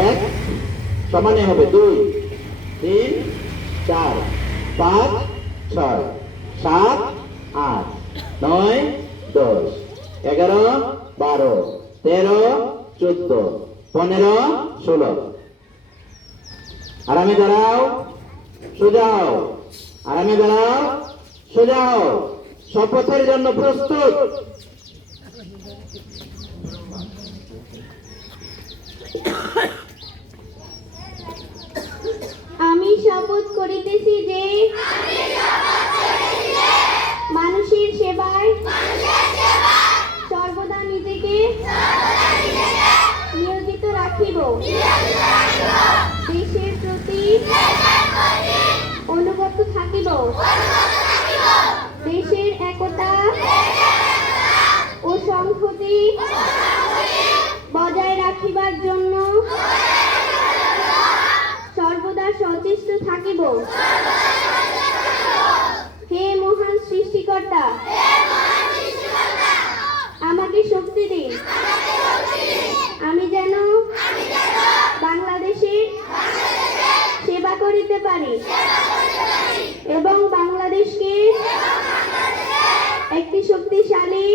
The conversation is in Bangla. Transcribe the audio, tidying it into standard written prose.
এক সমানে হবে 2 3 4 5 6 7 8 9 10 11 12 13 14 15 16 আরামে দাঁড়াও সোজাও আরামে দাঁড়াও সোজাও শপথের জন্য প্রস্তুত আমি শপথ করিতেছি যে মানুষের সেবায় সর্বদা নিজেকে নিয়োজিত রাখিব, দেশের প্রতি অনুগত থাকিব, দেশের একতা ও সংহতি বজায় রাখিবার জন্য সর্বদা সচেষ্ট থাকিব। হে মহান সৃষ্টিকর্তা, আমাকে শক্তি দিন, আমি যেন বাংলাদেশের সেবা করিতে পারি এবং বাংলাদেশকে একটি শক্তিশালী